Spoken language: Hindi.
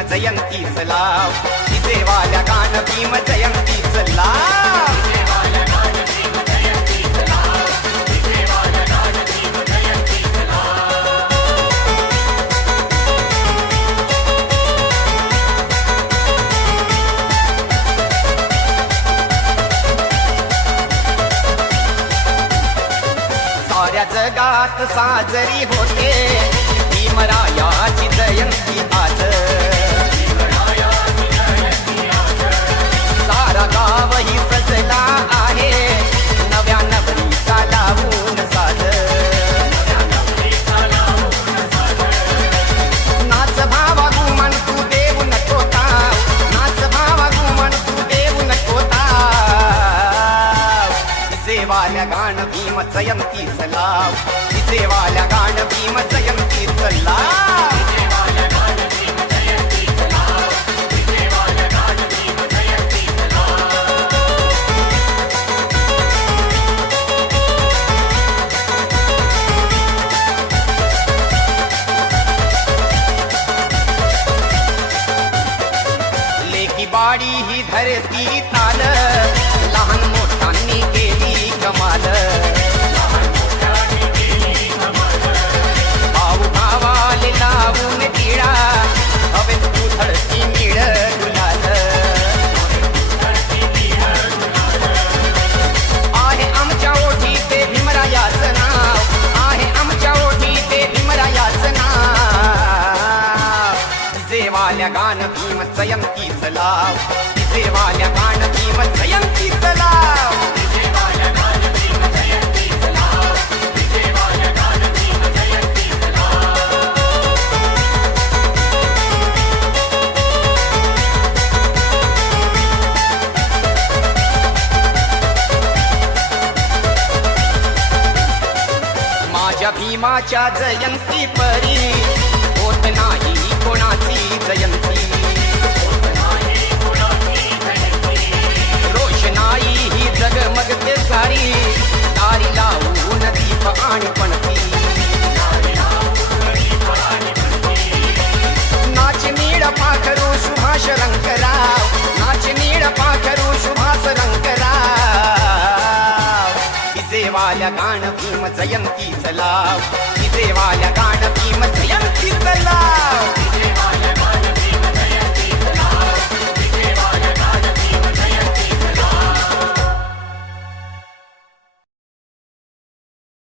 जयंतीच विजेवाल्या गाण भीम जयंतीच लाव. साऱ्या जगात साजरी होते. भीमरायाची जयंती आज गाण भीम जयंतीच लाव विजेवाल्या गाण भीम जयंतीच लाव लेकी बाडी ही धरती गाण भीम जयंतीच लाव विजेवाल्या गाण भीम जयंतीच लाव माझ्या भीमाच्या जयंती परी, होत नाही कोणाची विजेवाल्या गाण भीम जयंतीच लाव. विजेवाल्या